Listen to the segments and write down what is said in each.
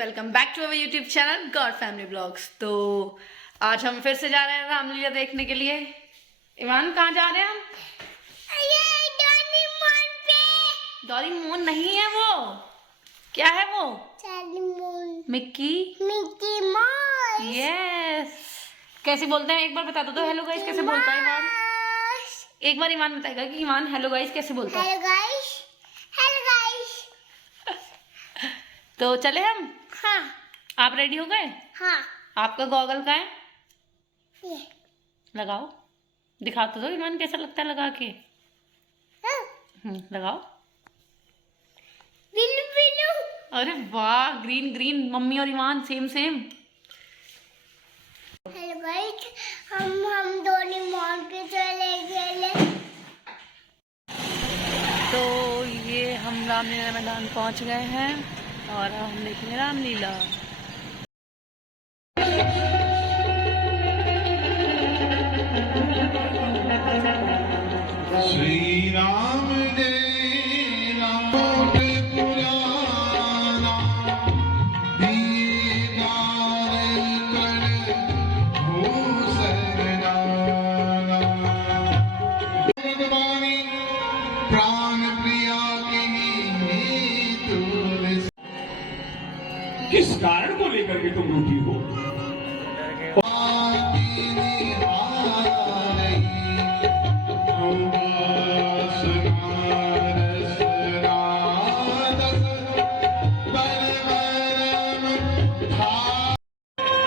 Welcome back to our YouTube channel God family blogs. तो आज हम फिर से जा रहे हैं रामलीला देखने के लिए। ईमान कहाँ जा रहे हैं हम? डोरेमोन नहीं है वो, क्या है वो? Mickey mouse. यस। कैसे बोलते हैं एक बार बता दो तो हेलो गाइस कैसे बोलता है ईमान? एक बार ईमान बताएगा कि ईमान हेलो गाइस कैसे बोलता है। Hello guys. तो चले हम? हाँ। आप रेडी हो गए? हाँ। आपका गॉगल कहाँ है? ये लगाओ, दिखाओ तो दो ईमान कैसा लगता है लगा के। हाँ। लगाओ। बिल्लू बिल्लू। अरे वाह, ग्रीन ग्रीन, मम्मी और ईमान सेम सेम। हेलो गाइस, हम डोरेमोन पे चले गए। तो ये हम रामलीला मैदान पहुंच गए हैं और अब हम देखेंगे रामलीला। श्री राम जय राम पुराना प्राण प्रिया किस कारण को लेकर के तुम रूठी हो?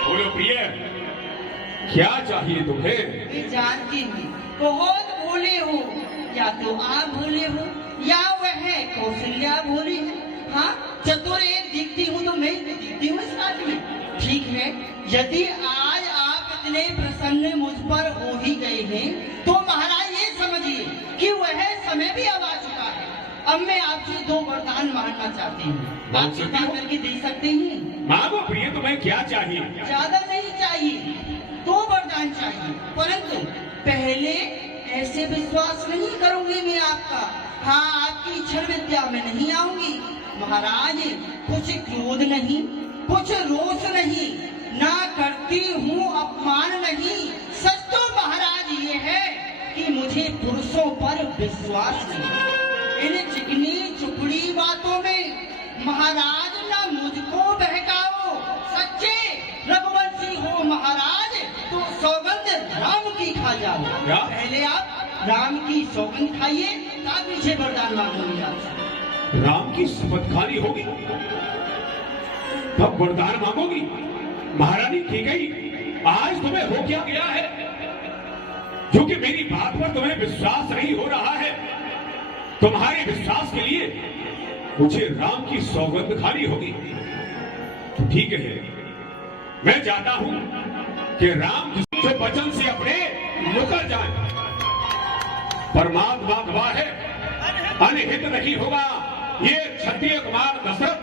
बोलो प्रिय, क्या चाहिए तुम्हें? मैं जानती हूँ बहुत भोले हो, या तो आप भोले हो या वह कौशल्या भोली है। हाँ, चतुर एक दिखती हूँ तो मैं दिखती हूँ इस रात में। ठीक है, यदि आज आप इतने प्रसन्न मुझ पर हो ही गए हैं तो महाराज ये समझिए कि वह समय भी अब आ चुका है। अब मैं आपसे दो वरदान मांगना चाहती हूँ, आप कृपा करके दे सकते हैं? मांगो प्रिय, तुम्हें क्या चाहिए? ज्यादा नहीं चाहिए, दो वरदान चाहिए, परंतु पहले ऐसे विश्वास नहीं करूंगी मैं आपका। हाँ, आपकी क्षण विद्या में नहीं आऊंगी महाराज। कुछ क्रोध नहीं, कुछ रोष नहीं, ना करती हूँ अपमान नहीं। सच तो महाराज ये है कि मुझे पुरुषों पर विश्वास नहीं। इन चिकनी चुपड़ी बातों में महाराज ना मुझको बहकाओ। सच्चे रघुवंशी हो महाराज तो सौगंध राम की खा जाओ। क्या? पहले आप राम की सौगंध खाइए, तब पीछे वरदान मांगूंगी आपसे। राम की शपथ खानी होगी तब वरदान मांगोगी? महारानी ठीक है, आज तुम्हें हो क्या गया है जो कि मेरी बात पर तुम्हें विश्वास नहीं हो रहा है? तुम्हारे विश्वास के लिए मुझे राम की सौगंध खानी होगी। तो ठीक है, मैं चाहता हूं कि राम जो वचन से अपने मुकर जाए। परमात्मा गवाह है, अनहित नहीं होगा। ये क्षत्रिय कुमार दशरथ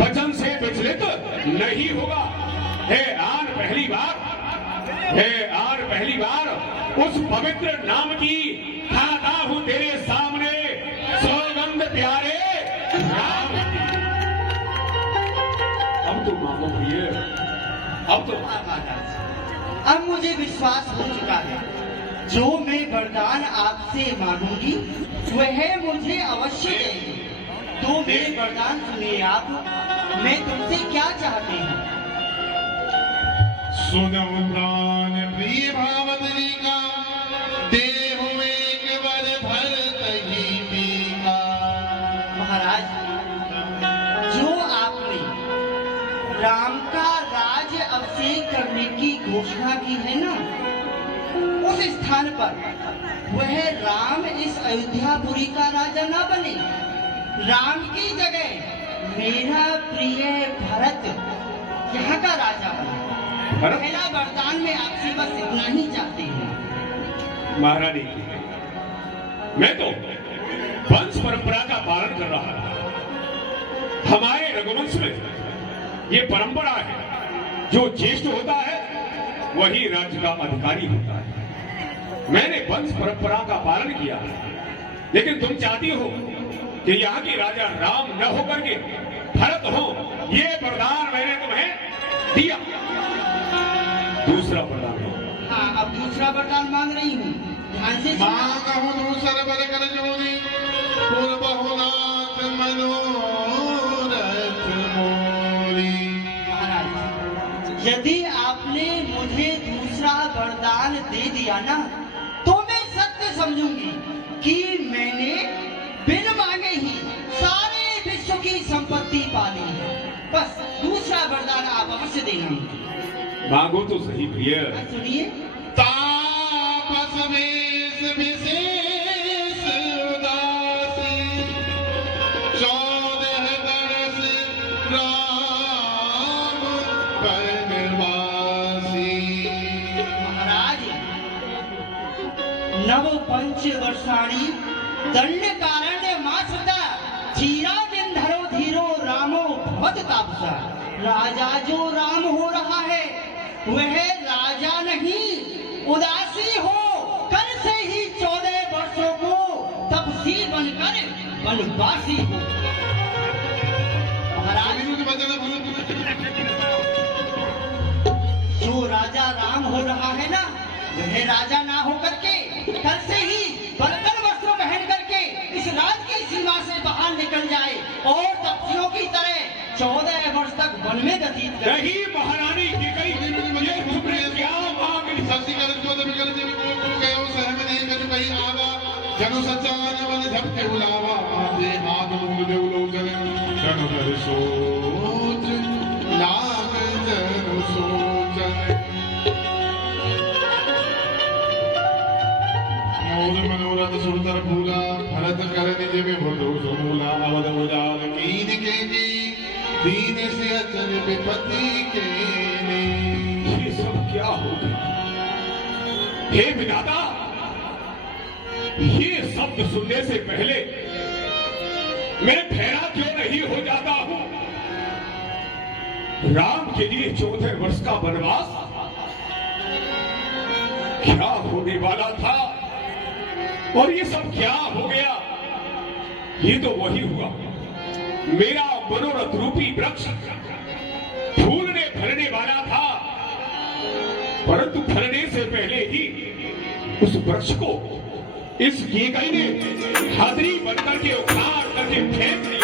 वचन से विचलित नहीं होगा। हे आन पहली बार उस पवित्र नाम की खाता हूं तेरे सामने सौगंध प्यारे राम। अब तो मांगो प्रिय, अब तो। अब मुझे विश्वास हो चुका है, जो मैं वरदान आपसे मांगूंगी वह मुझे अवश्य देंगे। तो मेरे वरदान सुनिए आप, मैं तुमसे क्या चाहती हूँ? सुनो प्राण प्रिय भावतरी का देहो एक वर भरत ही टीका। महाराज, जो आपने राम का राज्य अभिषेक करने की घोषणा की है ना, उस स्थान पर वह राम इस अयोध्यापुरी का राजा न बने। राम की जगह मेरा प्रिय भरत यहाँ का राजा बने। पहला वरदान में आपसे बस इतना ही चाहती हूँ। महारानी, मैं तो वंश परंपरा का पालन कर रहा हूं। हमारे रघुवंश में ये परंपरा है, जो ज्येष्ठ होता है वही राज्य का अधिकारी होता है। मैंने वंश परंपरा का पालन किया, लेकिन तुम चाहती हो कि यहाँ की राजा राम न होकर के भरत हो, ये वरदान मैंने तुम्हें दिया। दूसरा वरदान हो। हाँ, अब दूसरा वरदान मांग रही हूँ, ध्यान से सुनना। मांगहु दूसर बर कर जोरी पूर्वहुनाथ मनोरथ मोरी। महाराज, यदि आपने मुझे दूसरा वरदान दे दिया ना, तो मैं सत्य समझूंगी कि मैंने बिन मांगे ही सारे विश्व की संपत्ति पा ली है। बस दूसरा वरदान आप अवश्य देना। मांगो तो सही प्रिय। सुनिए। तापस वेश विशेष उदासी 14 बरस राम बनवासी। महाराज, नव पंच वर्षाणी दंड कारण्य मासता धीरा दिन धरो धीरो रामो भवत तापसा। राजा जो राम हो रहा है वह राजा नहीं उदासी हो, कल से ही 14 वर्षों को तपसी बनकर वनवासी हो। महाराज, जो राजा राम हो रहा है ना, वह राजा ना होकर के कल से ही बर्तन वस्त्र पहन करके इस राज की सीमा से बाहर निकल जाए और तपस्वियों की तरह 14 वर्ष तक वन में व्यतीत करे। नहीं महारानी की कई ये तुमने क्या मांग ली? ससी कर जो दब कर देवी को कहो सहम नहीं कर कहीं आवा जनु सचान वन झपके बुलावा दे हाथ मुंह दे उलोचन जनु कर सोच लाग जनु सोचन। मोर मनोरथ सुरतर फूला भरत कर निज में भुलो समूला अवध उजाल कीन के जी दीन से अचल विपत्ति के ने। ये सब क्या हो गया? हे विधाता, ये शब्द सुनने से पहले मैं ठहरा क्यों नहीं हो जाता हूं? राम के लिए 14 वर्ष का वनवास क्या होने वाला था और ये सब क्या हो गया? ये तो वही हुआ, मेरा मनोरथ रूपी वृक्ष फूलने फलने वाला था, परंतु फलने से पहले ही उस वृक्ष को इस केकई ने हाथरी बनकर के उखाड़ करके फेंक दिया।